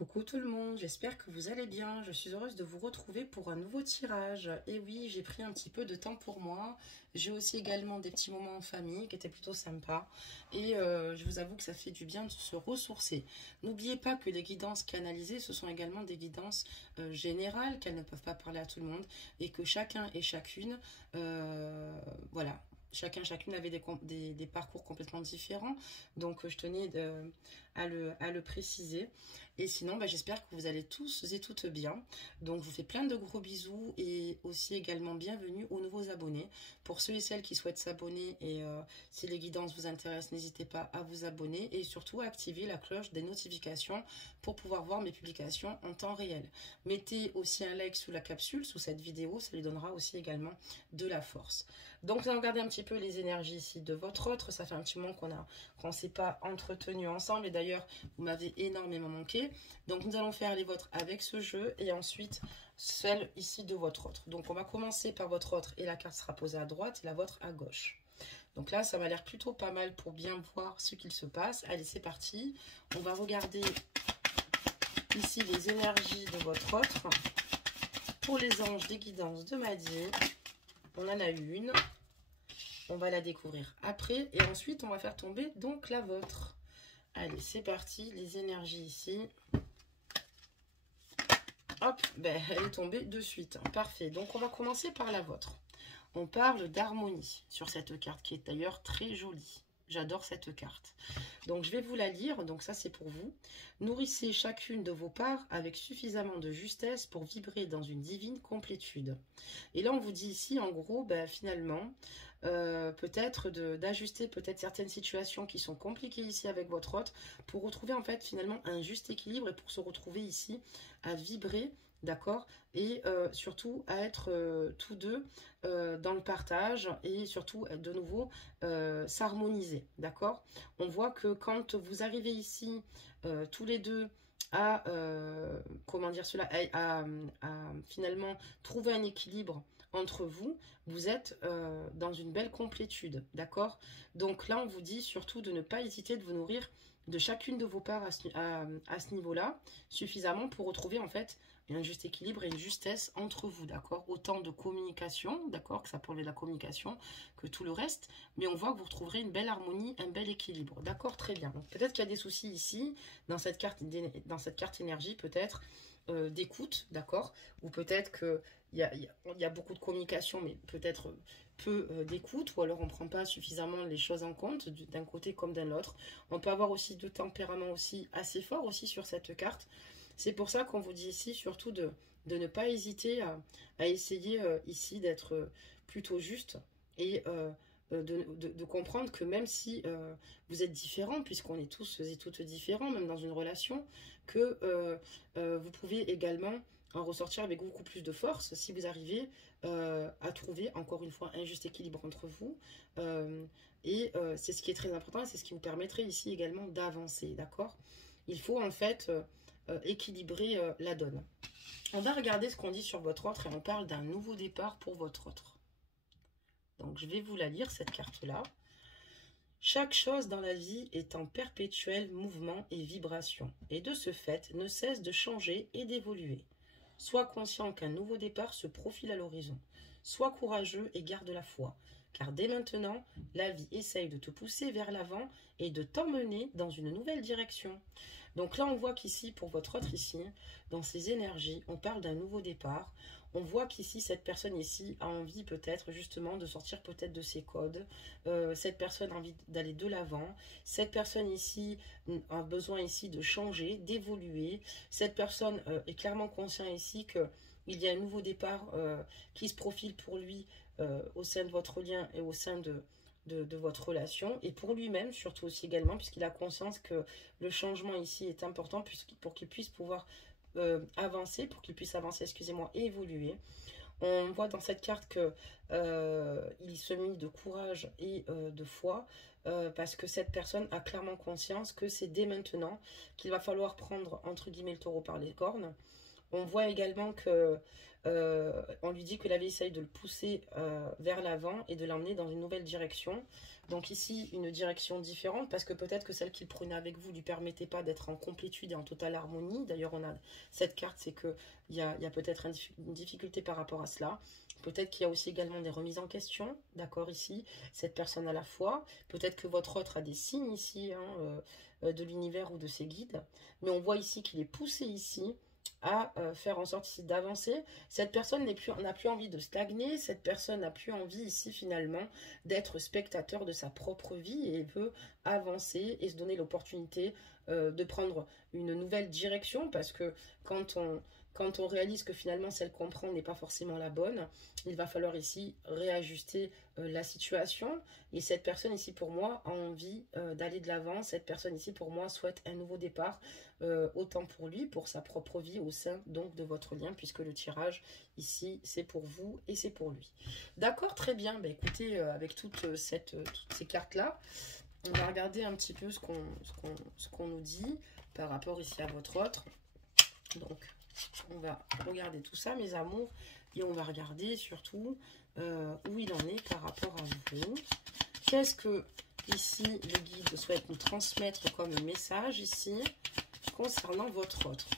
Coucou tout le monde, j'espère que vous allez bien. Je suis heureuse de vous retrouver pour un nouveau tirage. Et oui, j'ai pris un petit peu de temps pour moi. J'ai aussi également des petits moments en famille qui étaient plutôt sympas. Et je vous avoue que ça fait du bien de se ressourcer. N'oubliez pas que les guidances canalisées, ce sont également des guidances générales, qu'elles ne peuvent pas parler à tout le monde. Et que chacun et chacune, voilà. Chacune avait des parcours complètement différents. Donc, je tenais à le préciser. Et sinon, j'espère que vous allez tous et toutes bien. Donc, je vous fais plein de gros bisous et aussi également bienvenue aux nouveaux abonnés. Pour ceux et celles qui souhaitent s'abonner et si les guidances vous intéressent, n'hésitez pas à vous abonner et surtout à activer la cloche des notifications pour pouvoir voir mes publications en temps réel. Mettez aussi un like sous la capsule, sous cette vidéo, ça lui donnera aussi également de la force. Donc, nous allons regarder un petit peu les énergies ici de votre autre. Ça fait un petit moment qu'on ne s'est pas entretenu ensemble et d'ailleurs, vous m'avez énormément manqué. Donc, nous allons faire les vôtres avec ce jeu et ensuite celle ici de votre autre. Donc, on va commencer par votre autre et la carte sera posée à droite et la vôtre à gauche. Donc là, ça m'a l'air plutôt pas mal pour bien voir ce qu'il se passe. Allez, c'est parti. On va regarder ici les énergies de votre autre. Pour les anges des guidances de Maddy, on en a une. On va la découvrir après et ensuite, on va faire tomber donc la vôtre. Allez, c'est parti, les énergies ici. Hop, elle est tombée de suite. Parfait, donc on va commencer par la vôtre. On parle d'harmonie sur cette carte qui est d'ailleurs très jolie. J'adore cette carte. Donc, je vais vous la lire. Donc, ça, c'est pour vous. Nourrissez chacune de vos parts avec suffisamment de justesse pour vibrer dans une divine complétude. Et là, on vous dit ici, en gros, finalement, peut-être d'ajuster peut-être certaines situations qui sont compliquées ici avec votre hôte pour retrouver, en fait, finalement, un juste équilibre et pour se retrouver ici à vibrer. D'accord. Et surtout à être tous deux dans le partage et surtout de nouveau s'harmoniser. D'accord. On voit que quand vous arrivez ici tous les deux à comment dire cela, à finalement trouver un équilibre entre vous, vous êtes dans une belle complétude. D'accord. Donc là, on vous dit surtout de ne pas hésiter de vous nourrir de chacune de vos parts à ce niveau-là, suffisamment pour retrouver en fait un juste équilibre et une justesse entre vous, d'accord. Autant de communication, d'accord, que ça peut aller de la communication, que tout le reste, mais on voit que vous retrouverez une belle harmonie, un bel équilibre, d'accord, très bien. Peut-être qu'il y a des soucis ici, dans cette carte énergie, peut-être, d'écoute, d'accord, ou peut-être qu'il y a beaucoup de communication, mais peut-être peu d'écoute, ou alors on ne prend pas suffisamment les choses en compte, d'un côté comme d'un autre. On peut avoir aussi deux tempéraments aussi assez forts aussi sur cette carte. C'est pour ça qu'on vous dit ici surtout de ne pas hésiter à essayer ici d'être plutôt juste et de comprendre que même si vous êtes différents, puisqu'on est tous et toutes différents, même dans une relation, que vous pouvez également en ressortir avec beaucoup plus de force si vous arrivez à trouver, encore une fois, un juste équilibre entre vous. C'est ce qui est très important et c'est ce qui vous permettrait ici également d'avancer, d'accord? Il faut en fait équilibrer la donne. On va regarder ce qu'on dit sur votre autre et on parle d'un nouveau départ pour votre autre. Donc, je vais vous la lire, cette carte-là. Chaque chose dans la vie est en perpétuel mouvement et vibration, et de ce fait ne cesse de changer et d'évoluer. Sois conscient qu'un nouveau départ se profile à l'horizon. Sois courageux et garde la foi, car dès maintenant, la vie essaye de te pousser vers l'avant et de t'emmener dans une nouvelle direction. Donc là, on voit qu'ici, pour votre autre ici, dans ces énergies, on parle d'un nouveau départ. On voit qu'ici, cette personne ici a envie peut-être justement de sortir peut-être de ses codes. Cette personne a envie d'aller de l'avant. Cette personne ici a besoin ici de changer, d'évoluer. Cette personne est clairement conscient ici qu'il y a un nouveau départ qui se profile pour lui au sein de votre lien et au sein de votre relation et pour lui-même surtout aussi également puisqu'il a conscience que le changement ici est important pour qu'il puisse pouvoir avancer, excusez-moi, et évoluer. On voit dans cette carte que il se mue de courage et de foi parce que cette personne a clairement conscience que c'est dès maintenant qu'il va falloir prendre entre guillemets le taureau par les cornes On voit également que on lui dit que la vie essaye de le pousser vers l'avant et de l'emmener dans une nouvelle direction. Donc ici, une direction différente, parce que peut-être que celle qu'il prenait avec vous ne lui permettait pas d'être en complétude et en totale harmonie. D'ailleurs, on a cette carte, c'est qu'il y a peut-être une difficulté par rapport à cela. Peut-être qu'il y a aussi également des remises en question, d'accord, ici, cette personne à la fois. Peut-être que votre autre a des signes ici, hein, de l'univers ou de ses guides. Mais on voit ici qu'il est poussé ici à faire en sorte ici d'avancer. Cette personne n'a plus envie de stagner, cette personne n'a plus envie ici finalement d'être spectateur de sa propre vie et veut avancer et se donner l'opportunité de prendre une nouvelle direction, parce que quand on réalise que finalement celle qu'on prend n'est pas forcément la bonne, il va falloir ici réajuster la situation. Et cette personne ici pour moi a envie d'aller de l'avant. Cette personne ici pour moi souhaite un nouveau départ, autant pour lui, pour sa propre vie au sein donc de votre lien, puisque le tirage ici c'est pour vous et c'est pour lui. D'accord, très bien. Bah, écoutez, avec toutes ces cartes là, on va regarder un petit peu ce qu'on nous dit par rapport ici à votre autre. Donc on va regarder tout ça, mes amours, et on va regarder surtout où il en est par rapport à vous. Qu'est-ce que ici le guide souhaite nous transmettre comme message ici concernant votre autre?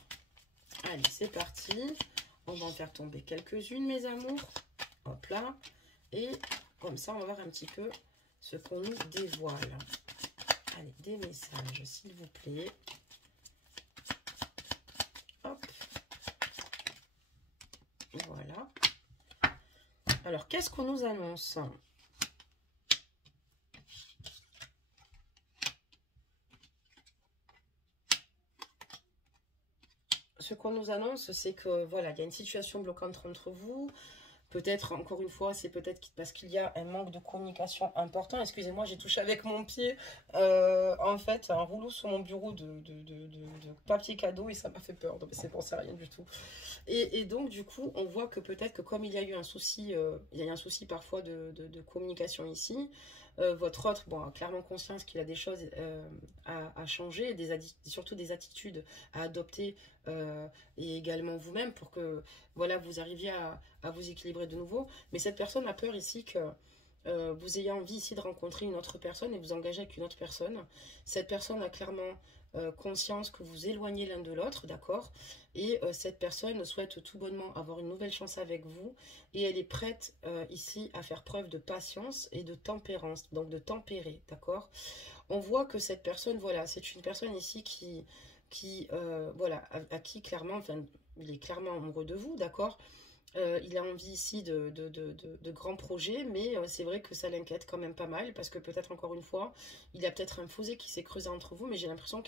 Allez, c'est parti. On va en faire tomber quelques-unes, mes amours. Hop là. Et comme ça, on va voir un petit peu ce qu'on nous dévoile. Allez, des messages, s'il vous plaît. Hop. Voilà. Alors, qu'est-ce qu'on nous annonce? Ce qu'on nous annonce, c'est que voilà, il y a une situation bloquante entre vous. Peut-être, encore une fois, c'est peut-être parce qu'il y a un manque de communication important. Excusez-moi, j'ai touché avec mon pied, en fait, un rouleau sur mon bureau de papier cadeau et ça m'a fait peur. Donc, c'est pour ça, rien du tout. Et donc, du coup, on voit que peut-être que comme il y a eu un souci, il y a eu un souci parfois de communication ici, votre autre, bon, a clairement conscience qu'il a des choses à changer, surtout des attitudes à adopter, et également vous-même pour que voilà, vous arriviez à vous équilibrer de nouveau. Mais cette personne a peur ici que vous ayez envie ici de rencontrer une autre personne et vous engager avec une autre personne. Cette personne a clairement conscience que vous éloignez l'un de l'autre, d'accord? Et cette personne souhaite tout bonnement avoir une nouvelle chance avec vous et elle est prête ici à faire preuve de patience et de tempérance, donc de tempérer, d'accord? On voit que cette personne, voilà, c'est une personne ici voilà, à qui clairement, enfin, il est clairement amoureux de vous, d'accord? Il a envie ici de grands projets, mais c'est vrai que ça l'inquiète quand même pas mal, parce que peut-être encore une fois, il y a peut-être un fossé qui s'est creusé entre vous, mais j'ai l'impression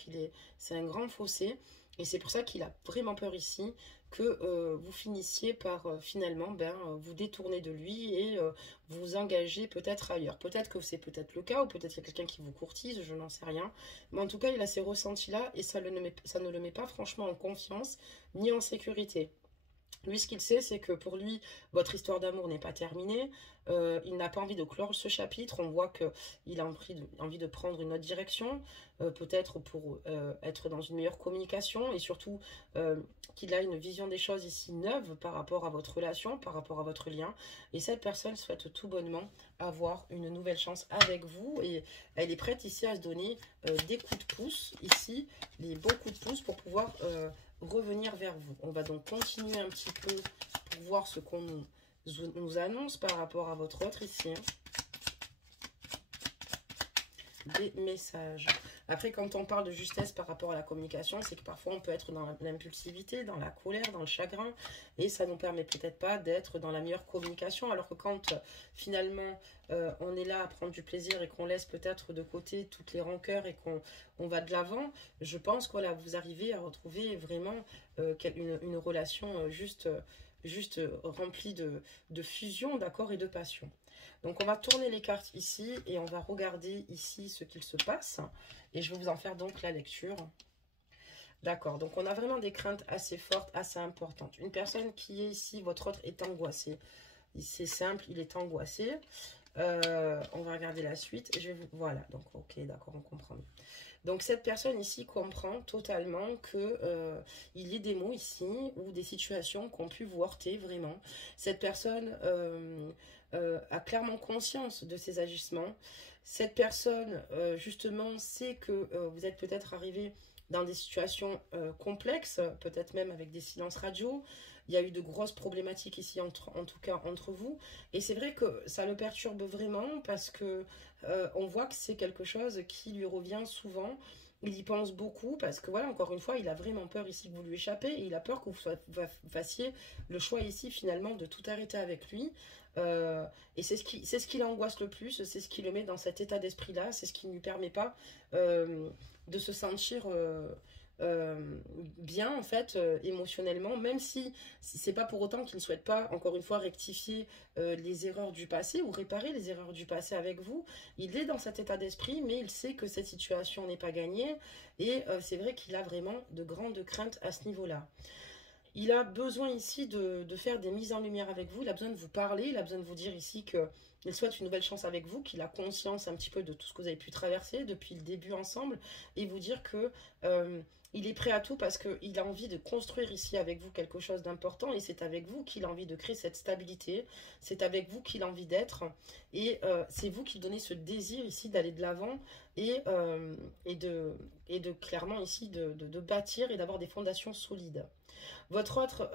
c'est un grand fossé, et c'est pour ça qu'il a vraiment peur ici que vous finissiez par finalement vous détourner de lui et vous engager peut-être ailleurs. Peut-être que c'est peut-être le cas, ou peut-être qu'il y a quelqu'un qui vous courtise, je n'en sais rien, mais en tout cas, il a ces ressentis-là, et ça ne le met pas franchement en confiance, ni en sécurité. Lui, ce qu'il sait, c'est que pour lui, votre histoire d'amour n'est pas terminée. Il n'a pas envie de clore ce chapitre. On voit qu'il a envie de prendre une autre direction, peut-être pour être dans une meilleure communication, et surtout qu'il a une vision des choses ici neuve par rapport à votre relation, par rapport à votre lien. Et cette personne souhaite tout bonnement avoir une nouvelle chance avec vous, et elle est prête ici à se donner des coups de pouce, ici, les bons coups de pouce pour pouvoir revenir vers vous. On va donc continuer un petit peu pour voir ce qu'on nous annonce par rapport à votre autre ici. Hein. Des messages. Après, quand on parle de justesse par rapport à la communication, c'est que parfois on peut être dans l'impulsivité, dans la colère, dans le chagrin, et ça ne nous permet peut-être pas d'être dans la meilleure communication, alors que quand finalement on est là à prendre du plaisir et qu'on laisse peut-être de côté toutes les rancœurs et qu'on va de l'avant, je pense que voilà, vous arrivez à retrouver vraiment une relation juste remplie de fusion, d'accord, et de passion. Donc, on va tourner les cartes ici et on va regarder ici ce qu'il se passe. Et je vais vous en faire donc la lecture. D'accord, donc on a vraiment des craintes assez fortes, assez importantes. Une personne qui est ici, votre autre est angoissée. C'est simple, il est angoissé. On va regarder la suite. Voilà, donc ok, d'accord, on comprend mieux. Donc cette personne ici comprend totalement que il y ait des mots ici ou des situations qui ont pu vous heurter vraiment. Cette personne a clairement conscience de ses agissements. Cette personne justement sait que vous êtes peut-être arrivé dans des situations complexes, peut-être même avec des silences radio. Il y a eu de grosses problématiques ici, en tout cas entre vous. Et c'est vrai que ça le perturbe vraiment parce que on voit que c'est quelque chose qui lui revient souvent. Il y pense beaucoup parce que voilà, encore une fois, il a vraiment peur ici que vous lui échappez et il a peur que vous fassiez le choix ici finalement de tout arrêter avec lui. Et c'est ce qui l'angoisse le plus, c'est ce qui le met dans cet état d'esprit-là, c'est ce qui ne lui permet pas de se sentir bien en fait émotionnellement, même si c'est pas pour autant qu'il ne souhaite pas encore une fois rectifier les erreurs du passé ou réparer les erreurs du passé avec vous. Il est dans cet état d'esprit, mais il sait que cette situation n'est pas gagnée et c'est vrai qu'il a vraiment de grandes craintes à ce niveau-là. Il a besoin ici de faire des mises en lumière avec vous, il a besoin de vous parler, il a besoin de vous dire ici qu'il souhaite une nouvelle chance avec vous, qu'il a conscience un petit peu de tout ce que vous avez pu traverser depuis le début ensemble, et vous dire que il est prêt à tout parce qu'il a envie de construire ici avec vous quelque chose d'important, et c'est avec vous qu'il a envie de créer cette stabilité, c'est avec vous qu'il a envie d'être, et c'est vous qui donnez ce désir ici d'aller de l'avant, et de clairement ici de bâtir et d'avoir des fondations solides. Votre autre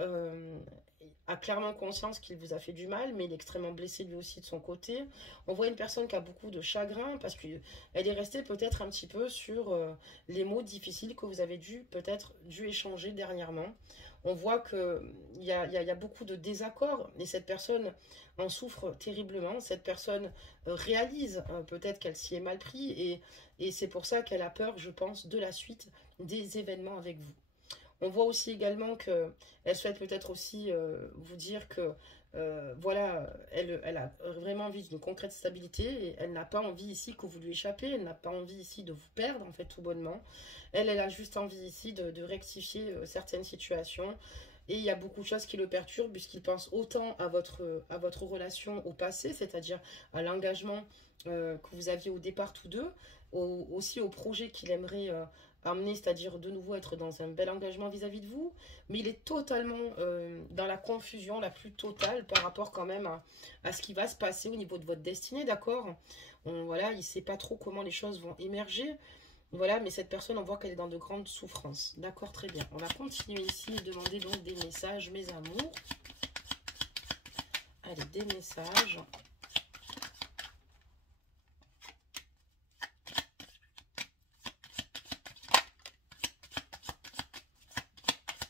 a clairement conscience qu'il vous a fait du mal, mais il est extrêmement blessé lui aussi de son côté. On voit une personne qui a beaucoup de chagrin parce qu'elle est restée peut-être un petit peu sur les mots difficiles que vous avez peut-être dû échanger dernièrement. On voit qu'il y a beaucoup de désaccords et cette personne en souffre terriblement. Cette personne réalise peut-être qu'elle s'y est mal pris et c'est pour ça qu'elle a peur, je pense, de la suite des événements avec vous. On voit aussi également qu'elle souhaite peut-être aussi vous dire que voilà, elle a vraiment envie d'une concrète stabilité et elle n'a pas envie ici que vous lui échappez, elle n'a pas envie ici de vous perdre en fait tout bonnement. Elle a juste envie ici de rectifier certaines situations et il y a beaucoup de choses qui le perturbent puisqu'il pense autant à votre relation au passé, c'est-à-dire à l'engagement que vous aviez au départ tous deux, aussi au projet qu'il aimerait amener, c'est-à-dire de nouveau être dans un bel engagement vis-à-vis de vous, mais il est totalement dans la confusion la plus totale par rapport quand même à ce qui va se passer au niveau de votre destinée, d'accord? Voilà, il ne sait pas trop comment les choses vont émerger, voilà, mais cette personne, on voit qu'elle est dans de grandes souffrances, d'accord, très bien. On va continuer ici et demander donc des messages, mes amours. Allez, des messages.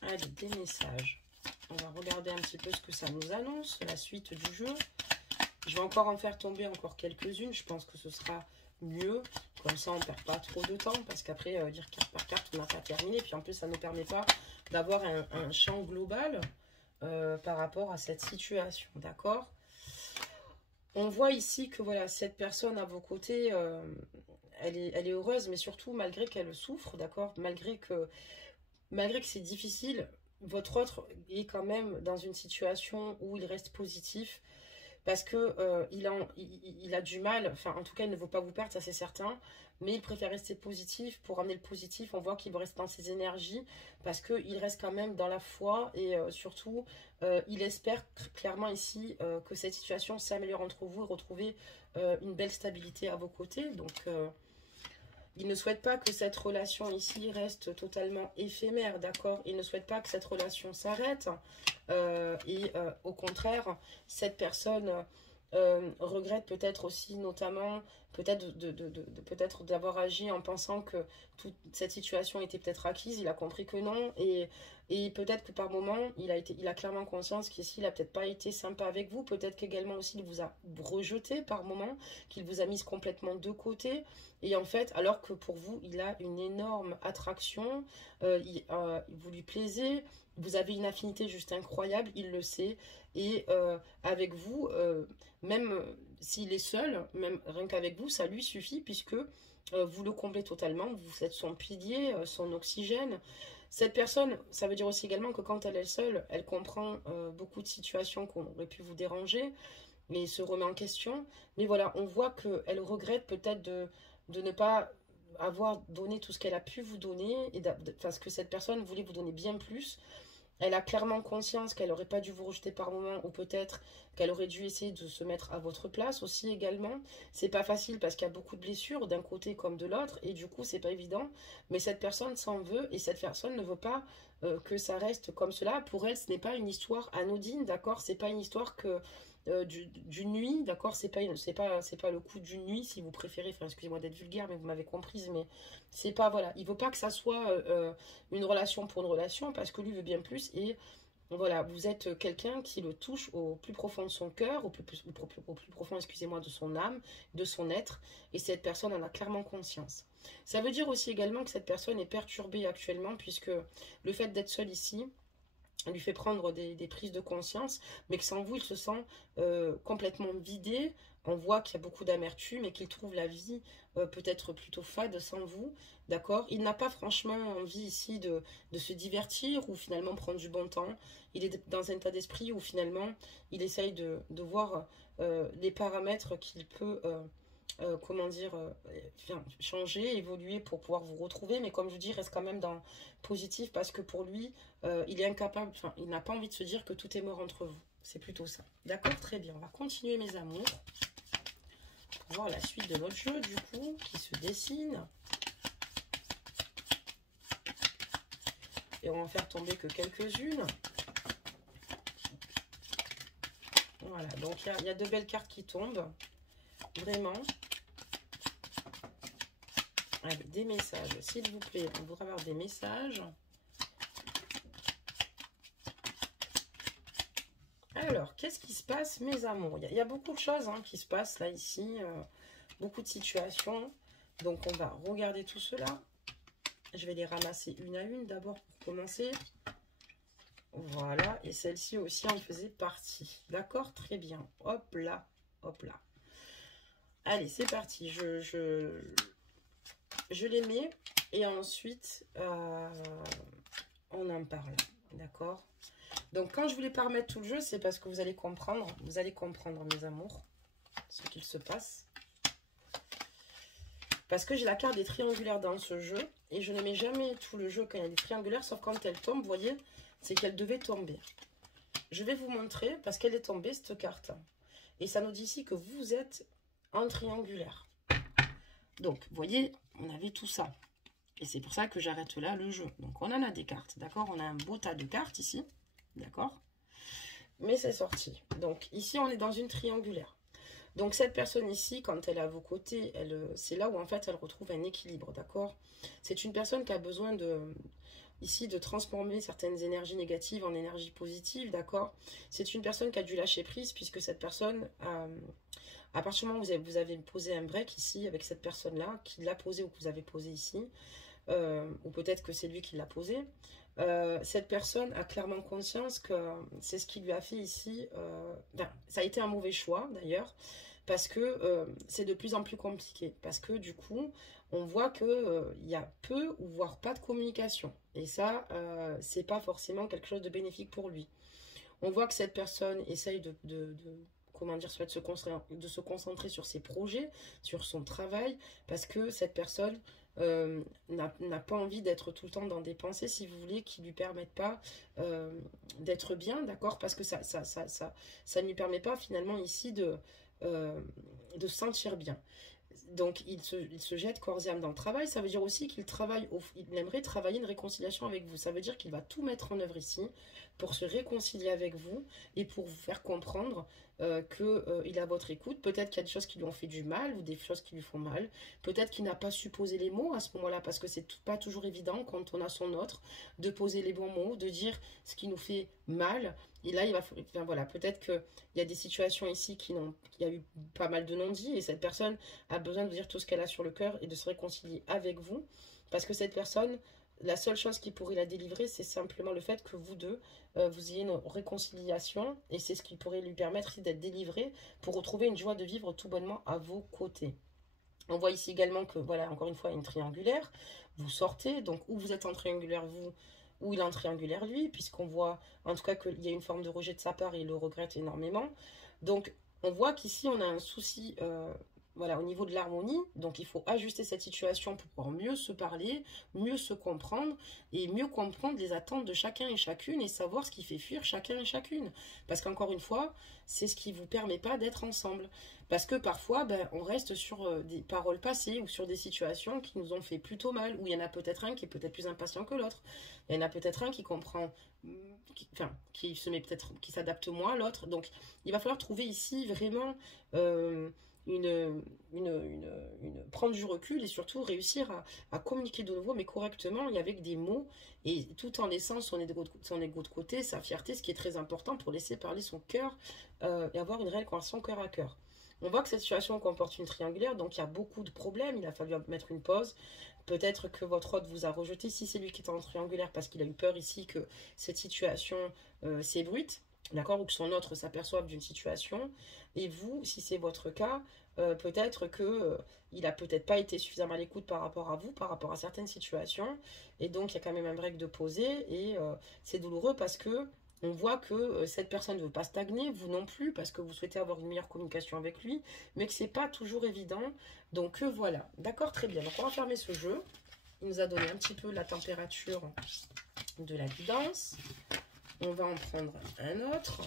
Allez, des messages. On va regarder un petit peu ce que ça nous annonce, la suite du jeu. Je vais encore en faire tomber encore quelques-unes. Je pense que ce sera mieux. Comme ça, on ne perd pas trop de temps. Parce qu'après, dire carte par carte, on n'a pas terminé. Puis en plus, ça ne nous permet pas d'avoir un champ global par rapport à cette situation. D'accord? On voit ici que voilà, cette personne à vos côtés, elle est heureuse, mais surtout malgré qu'elle souffre, d'accord? Malgré que c'est difficile, votre autre est quand même dans une situation où il reste positif parce que il a du mal, enfin en tout cas il ne veut pas vous perdre, ça c'est certain, mais il préfère rester positif. Pour ramener le positif, on voit qu'il reste dans ses énergies parce qu'il reste quand même dans la foi et surtout il espère clairement ici que cette situation s'améliore entre vous et retrouver une belle stabilité à vos côtés. Donc il ne souhaite pas que cette relation ici reste totalement éphémère, d'accord? Il ne souhaite pas que cette relation s'arrête. Au contraire, cette personne regrette peut-être aussi, notamment, peut-être d'avoir agi en pensant que toute cette situation était peut-être acquise. Il a compris que non. Et peut-être que par moment, il a clairement conscience qu'ici, il n'a peut-être pas été sympa avec vous. Peut-être qu'également aussi, il vous a rejeté par moment, qu'il vous a mise complètement de côté. Et en fait, alors que pour vous, il a une énorme attraction, vous lui plaisez, vous avez une affinité juste incroyable, il le sait. Et avec vous, même s'il est seul, même rien qu'avec vous, ça lui suffit puisque vous le comblez totalement, vous êtes son pilier, son oxygène. Cette personne, ça veut dire aussi également que quand elle est seule, elle comprend beaucoup de situations qui auraient pu vous déranger, mais se remet en question. Mais voilà, on voit qu'elle regrette peut-être de ne pas avoir donné tout ce qu'elle a pu vous donner, et parce que cette personne voulait vous donner bien plus. Elle a clairement conscience qu'elle n'aurait pas dû vous rejeter par moment, ou peut-être qu'elle aurait dû essayer de se mettre à votre place aussi également. C'est pas facile parce qu'il y a beaucoup de blessures d'un côté comme de l'autre, et du coup c'est pas évident. Mais cette personne s'en veut, et cette personne ne veut pas que ça reste comme cela. Pour elle, ce n'est pas une histoire anodine, d'accord? C'est pas une histoire que d'une nuit, d'accord? C'est pas le coup d'une nuit, si vous préférez. Enfin, excusez-moi d'être vulgaire, mais vous m'avez comprise. Mais c'est pas, voilà, il veut pas que ça soit une relation pour une relation, parce que lui veut bien plus. Et voilà, vous êtes quelqu'un qui le touche au plus profond de son cœur, au plus profond, excusez-moi, de son âme, de son être. Et cette personne en a clairement conscience. Ça veut dire aussi également que cette personne est perturbée actuellement, puisque le fait d'être seul ici lui fait prendre des prises de conscience, mais que sans vous, il se sent complètement vidé. On voit qu'il y a beaucoup d'amertume et qu'il trouve la vie peut-être plutôt fade sans vous, d'accord? Il n'a pas franchement envie ici de se divertir ou finalement prendre du bon temps. Il est dans un état d'esprit où finalement il essaye de voir les paramètres qu'il peut comment dire, changer, évoluer pour pouvoir vous retrouver. Mais comme je vous dis, il reste quand même dans positif, parce que pour lui, il est incapable, enfin, il n'a pas envie de se dire que tout est mort entre vous. C'est plutôt ça. D'accord, très bien. On va continuer, mes amours, pour voir la suite de notre jeu, du coup, qui se dessine. Et on va en faire tomber que quelques-unes. Voilà, donc il y a de belles cartes qui tombent. Vraiment. Allez, des messages, s'il vous plaît. On voudrait avoir des messages. Alors, qu'est-ce qui se passe, mes amours? Il y a beaucoup de choses qui se passent là, ici. Beaucoup de situations. Donc, on va regarder tout cela. Je vais les ramasser une à une d'abord pour commencer. Voilà. Et celle-ci aussi en faisait partie. D'accord? Très bien. Hop là. Hop là. Allez, c'est parti. Je les mets et ensuite, on en parle. D'accord? Donc, quand je ne voulais pas remettre tout le jeu, c'est parce que vous allez comprendre. Vous allez comprendre, mes amours, ce qu'il se passe. Parce que j'ai la carte des triangulaires dans ce jeu. Et je ne mets jamais tout le jeu quand il y a des triangulaires. Sauf quand elle tombe, vous voyez, c'est qu'elle devait tomber. Je vais vous montrer parce qu'elle est tombée, cette carte. Et ça nous dit ici que vous êtes en triangulaire. Donc, vous voyez, on avait tout ça. Et c'est pour ça que j'arrête là le jeu. Donc, on en a des cartes, d'accord? On a un beau tas de cartes ici, d'accord? Mais c'est sorti. Donc, ici, on est dans une triangulaire. Donc, cette personne ici, quand elle est à vos côtés, c'est là où, en fait, elle retrouve un équilibre, d'accord? C'est une personne qui a besoin ici, de transformer certaines énergies négatives en énergie positive, d'accord? C'est une personne qui a dû lâcher prise, puisque cette personne... à partir du moment où vous avez posé un break ici avec cette personne-là, qui l'a posé ou que vous avez posé ici, ou peut-être que c'est lui qui l'a posé, cette personne a clairement conscience que c'est ce qui lui a fait ici, ça a été un mauvais choix d'ailleurs, parce que c'est de plus en plus compliqué, parce que du coup, on voit qu'il y a peu ou voire pas de communication, et ça, c'est pas forcément quelque chose de bénéfique pour lui. On voit que cette personne essaye comment dire, de se concentrer sur ses projets, sur son travail, parce que cette personne n'a pas envie d'être tout le temps dans des pensées, si vous voulez, qui ne lui permettent pas d'être bien, d'accord? Parce que ça ne lui permet pas finalement ici de se sentir bien. Donc, il se jette corps et âme dans le travail. Ça veut dire aussi qu'il aimerait travailler une réconciliation avec vous. Ça veut dire qu'il va tout mettre en œuvre ici pour se réconcilier avec vous et pour vous faire comprendre qu'il est à votre écoute. Peut-être qu'il y a des choses qui lui ont fait du mal ou des choses qui lui font mal. Peut-être qu'il n'a pas su poser les mots à ce moment-là, parce que c'est pas toujours évident quand on a son autre de poser les bons mots, de dire ce qui nous fait mal. Et là, enfin, voilà, peut-être qu'il y a des situations ici il y a eu pas mal de non-dits, et cette personne a besoin de vous dire tout ce qu'elle a sur le cœur et de se réconcilier avec vous. Parce que cette personne, la seule chose qui pourrait la délivrer, c'est simplement le fait que vous deux, vous ayez une réconciliation. Et c'est ce qui pourrait lui permettre d'être délivré pour retrouver une joie de vivre tout bonnement à vos côtés. On voit ici également que, voilà, encore une fois, une triangulaire. Vous sortez, donc où vous êtes en triangulaire, vous, ou il est en triangulaire, lui, puisqu'on voit en tout cas qu'il y a une forme de rejet de sa part et il le regrette énormément. Donc, on voit qu'ici, on a un souci voilà, au niveau de l'harmonie. Donc, il faut ajuster cette situation pour pouvoir mieux se parler, mieux se comprendre et mieux comprendre les attentes de chacun et chacune et savoir ce qui fait fuir chacun et chacune. Parce qu'encore une fois, c'est ce qui ne vous permet pas d'être ensemble. Parce que parfois, ben, on reste sur des paroles passées ou sur des situations qui nous ont fait plutôt mal, où il y en a peut-être un qui est peut-être plus impatient que l'autre. Il y en a peut-être un qui comprend, qui se met peut-être, qui s'adapte moins à l'autre. Donc, il va falloir trouver ici vraiment prendre du recul et surtout réussir à communiquer de nouveau, mais correctement et avec des mots, et tout en laissant son ego de côté, sa fierté, ce qui est très important pour laisser parler son cœur et avoir une réelle conversation cœur à cœur. On voit que cette situation comporte une triangulaire, donc il y a beaucoup de problèmes, il a fallu mettre une pause. Peut-être que votre hôte vous a rejeté si c'est lui qui est en triangulaire parce qu'il a eu peur ici que cette situation s'ébruite, d'accord, ou que son autre s'aperçoive d'une situation. Et vous, si c'est votre cas, peut-être que il a peut-être pas été suffisamment à l'écoute par rapport à vous, par rapport à certaines situations. Et donc, il y a quand même un break de poser et c'est douloureux parce que on voit que cette personne ne veut pas stagner, vous non plus, parce que vous souhaitez avoir une meilleure communication avec lui, mais que c'est pas toujours évident. Donc voilà, d'accord, très bien. Donc on va fermer ce jeu. Il nous a donné un petit peu la température de la guidance. On va en prendre un autre.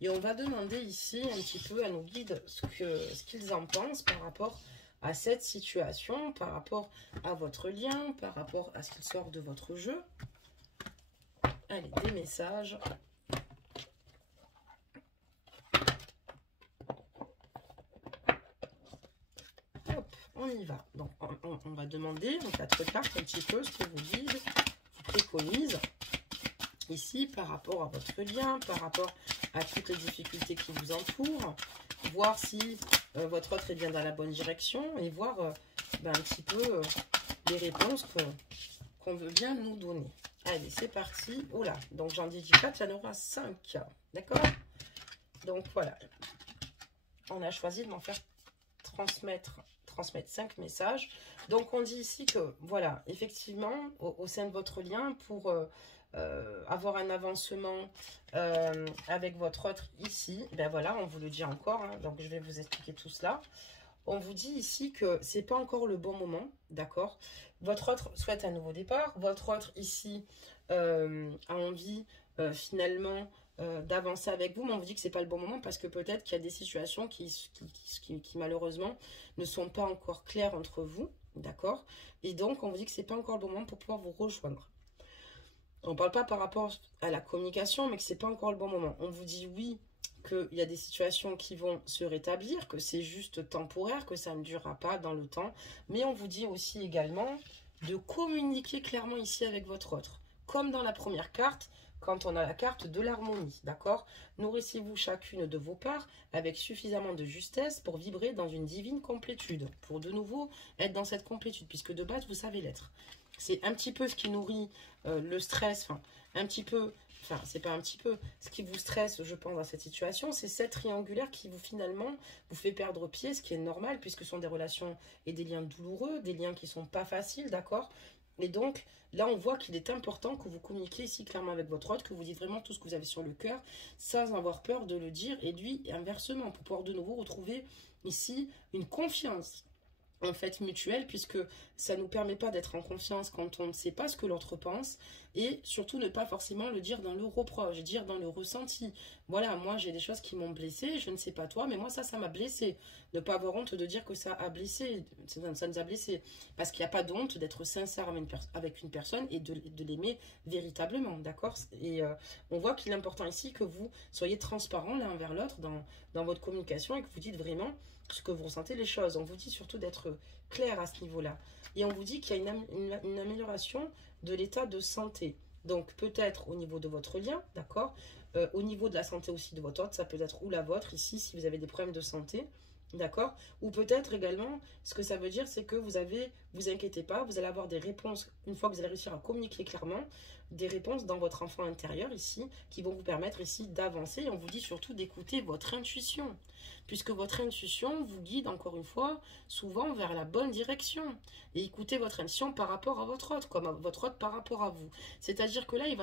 Et on va demander ici un petit peu à nos guides ce qu'ils en pensent par rapport à cette situation, par rapport à votre lien, par rapport à ce qu'il sort de votre jeu. Allez, des messages. Hop, on y va. Donc, on va demander en 4 cartes un petit peu ce que vos guides vous préconisent ici par rapport à votre lien, par rapport à toutes les difficultés qui vous entourent, voir si votre autre est bien dans la bonne direction et voir un petit peu les réponses qu'on veut bien nous donner. Allez, c'est parti. Oh là, donc j'en dis 4, il y en aura 5. D'accord? Donc voilà. On a choisi de m'en faire transmettre 5 messages. Donc on dit ici que, voilà, effectivement, au sein de votre lien, pour avoir un avancement avec votre autre ici, ben voilà, on vous le dit encore, hein, donc je vais vous expliquer tout cela. On vous dit ici que c'est pas encore le bon moment, d'accord? Votre autre souhaite un nouveau départ. Votre autre ici a envie finalement d'avancer avec vous, mais on vous dit que c'est pas le bon moment parce que peut-être qu'il y a des situations qui malheureusement ne sont pas encore claires entre vous, d'accord? Et donc on vous dit que c'est pas encore le bon moment pour pouvoir vous rejoindre. On parle pas par rapport à la communication, mais que c'est pas encore le bon moment. On vous dit oui, qu'il y a des situations qui vont se rétablir, que c'est juste temporaire, que ça ne durera pas dans le temps. Mais on vous dit aussi également de communiquer clairement ici avec votre autre. Comme dans la première carte, quand on a la carte de l'harmonie, d'accord? Nourrissez-vous chacune de vos parts avec suffisamment de justesse pour vibrer dans une divine complétude. Pour de nouveau être dans cette complétude, puisque de base, vous savez l'être. C'est un petit peu ce qui nourrit le stress, enfin, un petit peu... Enfin, c'est pas un petit peu. Ce qui vous stresse, je pense, dans cette situation, c'est cette triangulaire qui vous, finalement, vous fait perdre pied, ce qui est normal, puisque ce sont des relations et des liens douloureux, des liens qui sont pas faciles, d'accord? Et donc, là, on voit qu'il est important que vous communiquiez ici clairement avec votre autre, que vous dites vraiment tout ce que vous avez sur le cœur, sans avoir peur de le dire, et lui, inversement, pour pouvoir de nouveau retrouver ici une confiance en fait mutuelle, puisque ça ne nous permet pas d'être en confiance quand on ne sait pas ce que l'autre pense, et surtout ne pas forcément le dire dans le reproche, dire dans le ressenti. Voilà, moi j'ai des choses qui m'ont blessé, je ne sais pas toi, mais moi ça m'a blessé. Ne pas avoir honte de dire que ça a blessé, ça nous a blessé, parce qu'il n'y a pas de honte d'être sincère avec une personne et de l'aimer véritablement, d'accord? Et on voit qu'il est important ici que vous soyez transparent l'un envers l'autre dans votre communication et que vous dites vraiment ce que vous ressentez les choses. On vous dit surtout d'être clair à ce niveau-là. Et on vous dit qu'il y a une amélioration de l'état de santé. Donc peut-être au niveau de votre lien, d'accord, au niveau de la santé aussi de votre autre, ça peut être ou la vôtre ici si vous avez des problèmes de santé, d'accord, ou peut-être également, ce que ça veut dire, c'est que vous inquiétez pas, vous allez avoir des réponses, une fois que vous allez réussir à communiquer clairement, des réponses dans votre enfant intérieur ici, qui vont vous permettre ici d'avancer. Et on vous dit surtout d'écouter votre intuition, puisque votre intuition vous guide, encore une fois, souvent vers la bonne direction. Et écoutez votre intuition par rapport à votre autre, comme à votre autre par rapport à vous. C'est-à-dire que là, il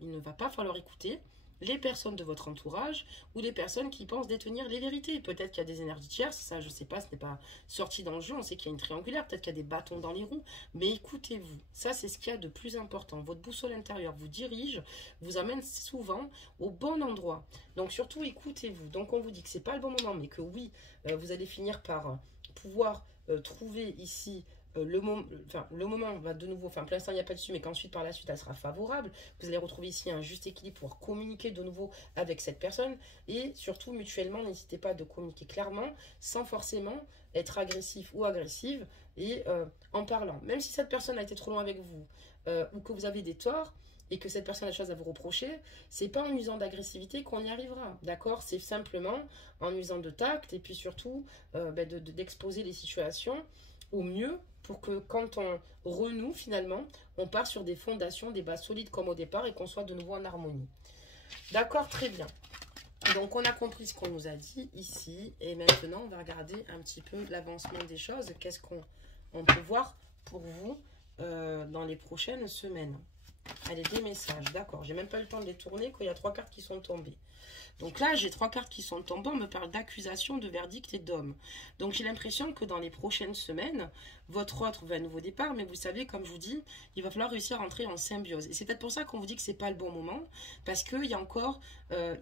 ne va pas falloir écouter les personnes de votre entourage ou les personnes qui pensent détenir les vérités. Peut-être qu'il y a des énergies tierces, ça je ne sais pas, ce n'est pas sorti dans le jeu, on sait qu'il y a une triangulaire, peut-être qu'il y a des bâtons dans les roues, mais écoutez-vous, ça c'est ce qu'il y a de plus important. Votre boussole intérieure vous dirige, vous amène souvent au bon endroit. Donc surtout écoutez-vous. Donc on vous dit que c'est pas le bon moment, mais que oui, vous allez finir par pouvoir trouver ici le moment va de nouveau, pour l'instant il n'y a pas dessus, mais qu'ensuite par la suite elle sera favorable. Vous allez retrouver ici un juste équilibre pour communiquer de nouveau avec cette personne. Et surtout mutuellement, n'hésitez pas de communiquer clairement, sans forcément être agressif ou agressive, et en parlant. Même si cette personne a été trop loin avec vous, ou que vous avez des torts, et que cette personne a des choses à vous reprocher, c'est pas en usant d'agressivité qu'on y arrivera, d'accord? C'est simplement en usant de tact, et puis surtout d'exposer les situations au mieux, pour que quand on renoue finalement, on part sur des fondations, des bases solides comme au départ, et qu'on soit de nouveau en harmonie. D'accord, très bien. Donc on a compris ce qu'on nous a dit ici, et maintenant on va regarder un petit peu l'avancement des choses. Qu'est-ce qu'on peut voir pour vous dans les prochaines semaines? Allez, des messages, d'accord. J'ai même pas eu le temps de les tourner, qu'il y a 3 cartes qui sont tombées. Donc là, j'ai 3 cartes qui sont tombées. On me parle d'accusation, de verdict et d'homme. Donc j'ai l'impression que dans les prochaines semaines, votre autre va à nouveau départ. Mais vous savez, comme je vous dis, il va falloir réussir à entrer en symbiose. Et c'est peut-être pour ça qu'on vous dit que c'est pas le bon moment. Parce qu'il y a encore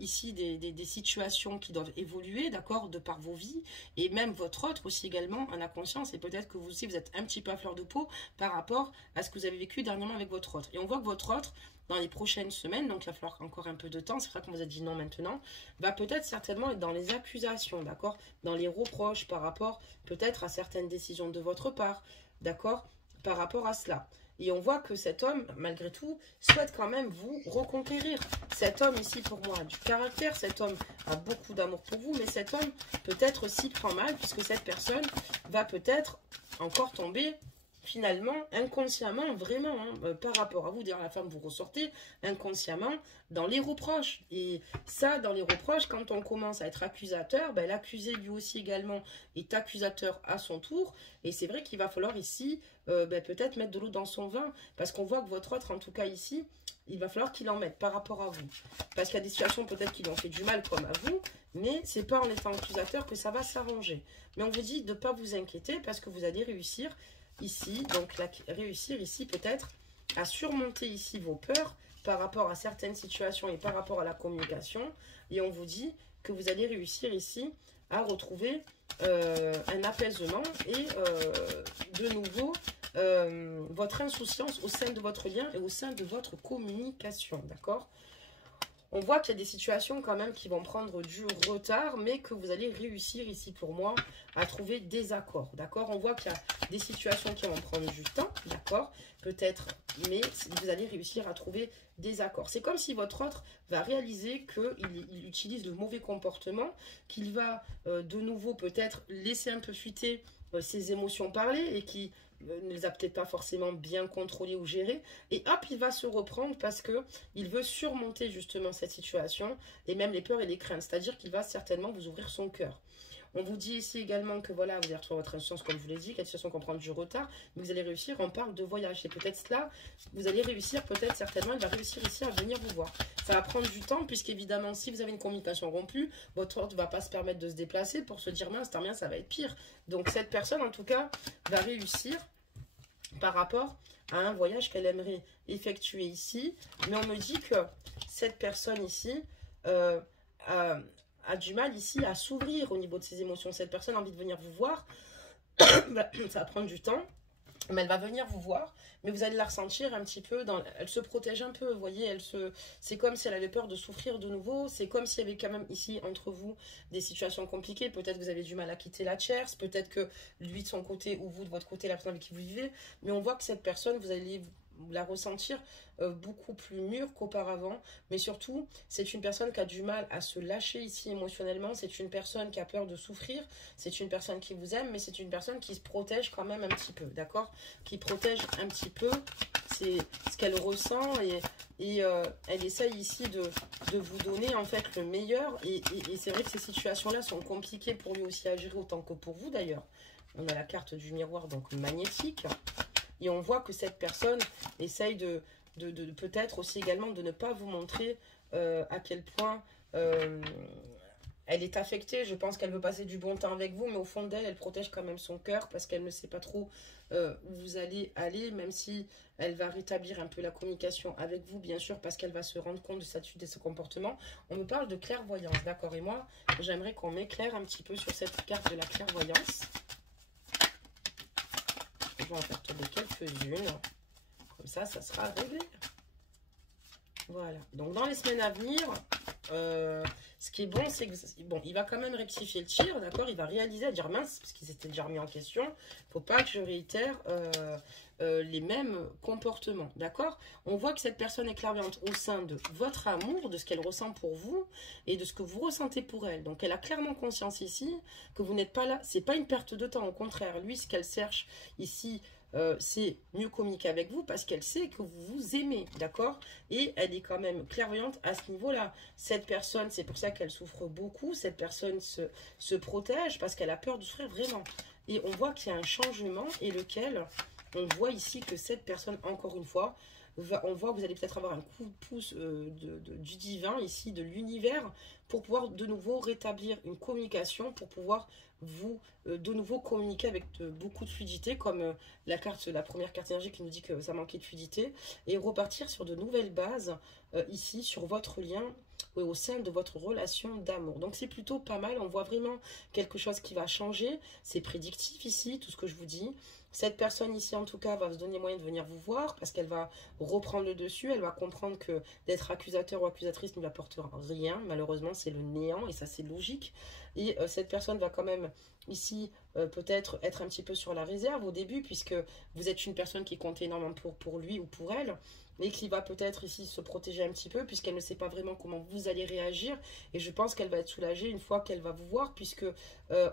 ici des situations qui doivent évoluer, d'accord, de par vos vies. Et même votre autre aussi également en a conscience. Et peut-être que vous aussi, vous êtes un petit peu à fleur de peau par rapport à ce que vous avez vécu dernièrement avec votre autre. Et on voit que votre autre, dans les prochaines semaines, donc il va falloir encore un peu de temps, c'est pour ça qu'on vous a dit non maintenant, va peut-être certainement être dans les accusations, d'accord, dans les reproches par rapport peut-être à certaines décisions de votre part, d'accord, par rapport à cela. Et on voit que cet homme, malgré tout, souhaite quand même vous reconquérir. Cet homme ici, pour moi, a du caractère, cet homme a beaucoup d'amour pour vous, mais cet homme peut-être s'y prend mal, puisque cette personne va peut-être encore tomber finalement, inconsciemment, vraiment, par rapport à vous, d'ailleurs la femme vous ressortez, inconsciemment, dans les reproches. Et ça, dans les reproches, quand on commence à être accusateur, l'accusé lui aussi également est accusateur à son tour. Et c'est vrai qu'il va falloir ici, peut-être mettre de l'eau dans son vin, parce qu'on voit que votre autre, en tout cas ici, il va falloir qu'il en mette par rapport à vous. Parce qu'il y a des situations peut-être qui lui ont fait du mal comme à vous, mais c'est pas en étant accusateur que ça va s'arranger. Mais on vous dit de ne pas vous inquiéter, parce que vous allez réussir ici, donc réussir ici peut-être à surmonter ici vos peurs par rapport à certaines situations et par rapport à la communication. Et on vous dit que vous allez réussir ici à retrouver un apaisement et de nouveau votre insouciance au sein de votre lien et au sein de votre communication, d'accord? On voit qu'il y a des situations quand même qui vont prendre du retard, mais que vous allez réussir ici pour moi à trouver des accords, d'accord? On voit qu'il y a des situations qui vont prendre du temps, d'accord? Peut-être, mais vous allez réussir à trouver des accords. C'est comme si votre autre va réaliser qu'il utilise le mauvais comportement, qu'il va de nouveau peut-être laisser un peu fuiter ses émotions parler et qui ne les a peut-être pas forcément bien contrôlées ou gérées, et hop, il va se reprendre parce que il veut surmonter justement cette situation et même les peurs et les craintes, c'est-à-dire qu'il va certainement vous ouvrir son cœur. On vous dit ici également que voilà, vous allez retrouver votre insouciance comme je vous l'ai dit, qu'il y a des situations qui vont prendre du retard, mais vous allez réussir. On parle de voyage, c'est peut-être cela, vous allez réussir, peut-être certainement, il va réussir ici à venir vous voir. Ça va prendre du temps, puisqu'évidemment, si vous avez une communication rompue, votre autre ne va pas se permettre de se déplacer pour se dire mince, bien, ça va être pire. Donc cette personne, en tout cas, va réussir par rapport à un voyage qu'elle aimerait effectuer ici. Mais on me dit que cette personne ici a du mal ici à s'ouvrir au niveau de ses émotions. Cette personne a envie de venir vous voir. Ça va prendre du temps, mais elle va venir vous voir. Mais vous allez la ressentir un petit peu, elle se protège un peu, vous voyez, c'est comme si elle avait peur de souffrir de nouveau, c'est comme s'il y avait quand même ici entre vous des situations compliquées, peut-être que vous avez du mal à quitter la tierce, peut-être que lui de son côté ou vous de votre côté, la personne avec qui vous vivez, mais on voit que cette personne, vous allez la ressentir beaucoup plus mûre qu'auparavant, mais surtout c'est une personne qui a du mal à se lâcher ici émotionnellement, c'est une personne qui a peur de souffrir, c'est une personne qui vous aime, mais c'est une personne qui se protège quand même un petit peu, d'accord, qui protège un petit peu, c'est ce qu'elle ressent, et elle essaye ici de vous donner en fait le meilleur, et c'est vrai que ces situations là sont compliquées pour lui aussi à gérer autant que pour vous d'ailleurs. On a la carte du miroir, donc magnétique. Et on voit que cette personne essaye de peut-être aussi également de ne pas vous montrer à quel point elle est affectée. Je pense qu'elle veut passer du bon temps avec vous, mais au fond d'elle, elle protège quand même son cœur parce qu'elle ne sait pas trop où vous allez aller, même si elle va rétablir un peu la communication avec vous, bien sûr, parce qu'elle va se rendre compte de sa attitude et de ce comportement. On me parle de clairvoyance, d'accord? Et moi, j'aimerais qu'on m'éclaire un petit peu sur cette carte de la clairvoyance. Je vais en faire tomber quelques-unes. Comme ça sera réglé. Voilà. Donc, dans les semaines à venir, ce qui est bon, c'est que bon, il va quand même rectifier le tir, d'accord? Il va réaliser, à dire mince, parce qu'ils étaient déjà remis en question. Il ne faut pas que je réitère les mêmes comportements, d'accord? On voit que cette personne est clairvoyante au sein de votre amour, de ce qu'elle ressent pour vous et de ce que vous ressentez pour elle. Donc, elle a clairement conscience ici que vous n'êtes pas là. C'est pas une perte de temps, au contraire. Lui, ce qu'elle cherche ici, c'est mieux communiquer avec vous parce qu'elle sait que vous vous aimez, d'accord? Et elle est quand même clairvoyante à ce niveau-là. Cette personne, c'est pour ça qu'elle souffre beaucoup, cette personne se protège parce qu'elle a peur de souffrir vraiment. Et on voit qu'il y a un changement et lequel, on voit ici que cette personne, encore une fois, on voit que vous allez peut-être avoir un coup de pouce du divin ici, de l'univers, pour pouvoir de nouveau rétablir une communication, pour pouvoir vous de nouveau communiquer avec beaucoup de fluidité, comme la première carte énergie qui nous dit que ça manquait de fluidité, et repartir sur de nouvelles bases ici, sur votre lien au sein de votre relation d'amour. Donc c'est plutôt pas mal, on voit vraiment quelque chose qui va changer, c'est prédictif ici, tout ce que je vous dis. Cette personne ici, en tout cas, va se donner moyen de venir vous voir parce qu'elle va reprendre le dessus. Elle va comprendre que d'être accusateur ou accusatrice ne lui apportera rien. Malheureusement, c'est le néant et ça, c'est logique. Et cette personne va quand même ici peut-être être un petit peu sur la réserve au début puisque vous êtes une personne qui compte énormément pour lui ou pour elle. Et qui va peut-être ici se protéger un petit peu puisqu'elle ne sait pas vraiment comment vous allez réagir. Et je pense qu'elle va être soulagée une fois qu'elle va vous voir puisque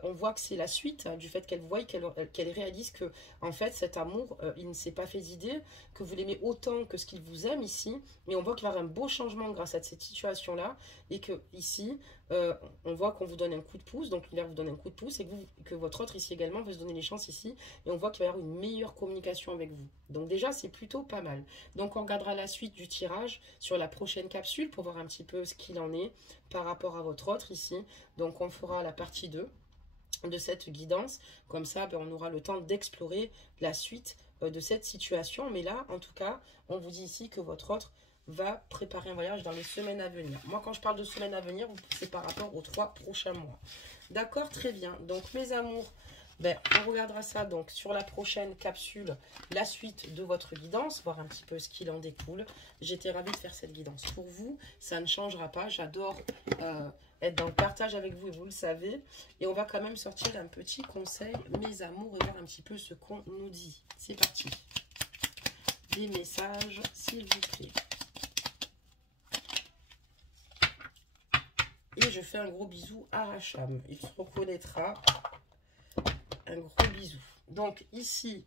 on voit que c'est la suite du fait qu'elle voit et qu'elle réalise que en fait cet amour, il ne s'est pas fait d'idée, que vous l'aimez autant que ce qu'il vous aime ici. Et on voit qu'il va y avoir un beau changement grâce à cette situation-là et que ici, on voit qu'on vous donne un coup de pouce, donc l'univers vous donne un coup de pouce et que votre autre ici également veut se donner les chances ici. Et on voit qu'il va y avoir une meilleure communication avec vous. Donc déjà, c'est plutôt pas mal. Donc on regardera la suite du tirage sur la prochaine capsule pour voir un petit peu ce qu'il en est par rapport à votre autre ici. Donc on fera la partie 2 de cette guidance. Comme ça, on aura le temps d'explorer la suite de cette situation. Mais là, en tout cas, on vous dit ici que votre autre va préparer un voyage dans les semaines à venir. Moi, quand je parle de semaines à venir, c'est par rapport aux 3 prochains mois. D'accord, très bien. Donc, mes amours, on regardera ça donc sur la prochaine capsule, la suite de votre guidance, voir un petit peu ce qu'il en découle. J'étais ravie de faire cette guidance pour vous. Ça ne changera pas. J'adore être dans le partage avec vous et vous le savez. Et on va quand même sortir un petit conseil, mes amours, et voir un petit peu ce qu'on nous dit. C'est parti. Des messages, s'il vous plaît. Et je fais un gros bisou à Racham. Il se reconnaîtra. Un gros bisou. Donc ici,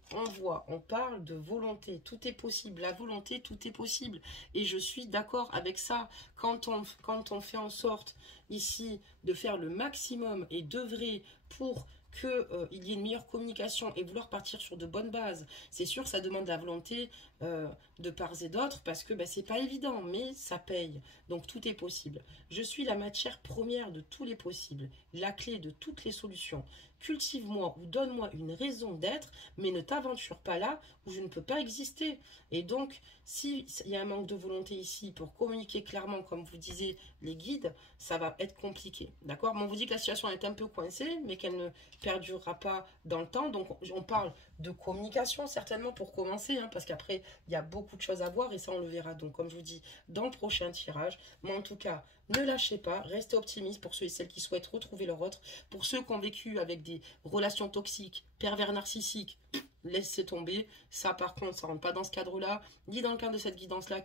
on parle de volonté. Tout est possible. La volonté, tout est possible. Et je suis d'accord avec ça. Quand on fait en sorte ici de faire le maximum et d'œuvrer pour qu'il y ait une meilleure communication et vouloir partir sur de bonnes bases, c'est sûr, ça demande de la volonté de part et d'autre parce que c'est pas évident, mais ça paye. Donc tout est possible. Je suis la matière première de tous les possibles, la clé de toutes les solutions. Cultive-moi ou donne-moi une raison d'être, mais ne t'aventure pas là où je ne peux pas exister. Et donc, s'il y a un manque de volonté ici pour communiquer clairement, comme vous disiez, les guides, ça va être compliqué. D'accord? On vous dit que la situation est un peu coincée, mais qu'elle ne perdurera pas dans le temps. Donc, on parle de communication, certainement, pour commencer, hein, parce qu'après, il y a beaucoup de choses à voir, et ça, on le verra. Donc, comme je vous dis, dans le prochain tirage. Mais en tout cas, ne lâchez pas, restez optimistes pour ceux et celles qui souhaitent retrouver leur autre. Pour ceux qui ont vécu avec des relations toxiques, pervers narcissiques, laissez tomber. Ça, par contre, ça ne rentre pas dans ce cadre-là, ni dans le cadre de cette guidance-là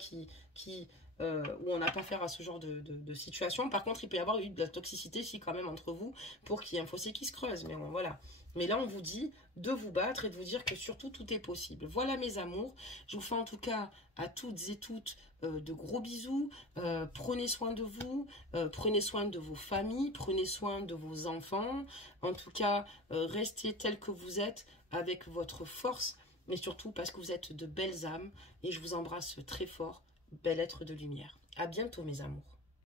où on n'a pas affaire à ce genre de situation. Par contre, il peut y avoir eu de la toxicité ici quand même entre vous pour qu'il y ait un fossé qui se creuse. Mais bon, voilà. Mais là, on vous dit de vous battre et de vous dire que surtout, tout est possible. Voilà, mes amours. Je vous fais en tout cas à toutes et toutes de gros bisous. Prenez soin de vous. Prenez soin de vos familles. Prenez soin de vos enfants. En tout cas, restez tels que vous êtes avec votre force mais surtout parce que vous êtes de belles âmes et je vous embrasse très fort, bel être de lumière. À bientôt mes amours.